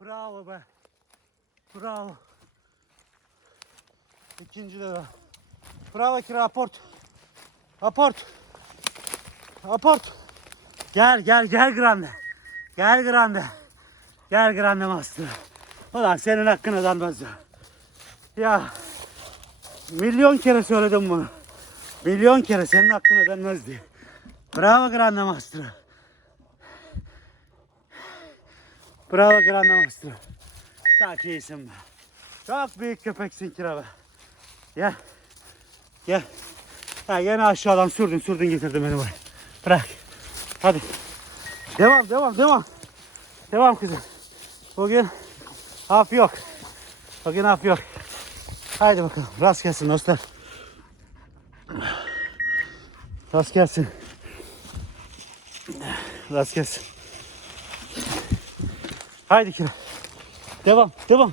Bravo be. Bravo. İkinci de. Bravo kira aport. Aport. Aport. Gel gel gel grande. Gel grande. Gel grande master. Ulan senin hakkın ödenmez ya. Ya. Milyon kere söyledim bunu. Milyon kere senin hakkın ödenmez diye. Bravo grande master. Bravo grande master. Çok iyisin. Çok büyük köpeksin kira be. Gel. Gel. Ha yine aşağıdan sürdün sürdün getirdin beni buraya. Bırak. Hadi. Devam devam devam. Devam kızım. Bugün af yok. Bugün af yok. Haydi bakalım. Rast gelsin dostlar. Rast gelsin. Rast gelsin. Haydi kira. Devam devam.